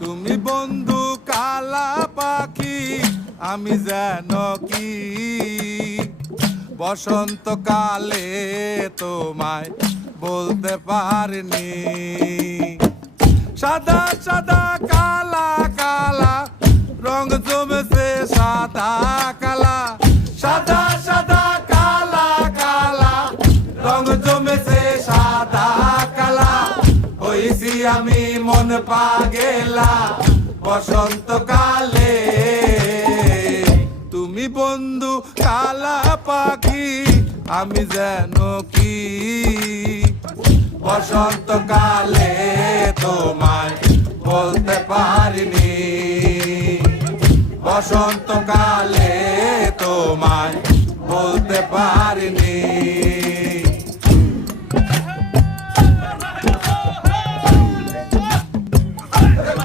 তুমি বন্ধু কালা পাখি, আমি যেন কি বসন্তকালে তোমায় বলতে পারিনি। সাদা সাদা কালা কালা রং জমেছে সাদা কালা, সাদা সাদা কালা কালা রং জমেছে সাদা কালা। হইছি আমি মন পাগেলা বসন্তকালে। তুমি বন্ধু কালা পাখি, আমি যেন কি বসন্তকালে তোমায় বলতে পারিনি। বসন্তকালে তোমায় বলতে পারিনি।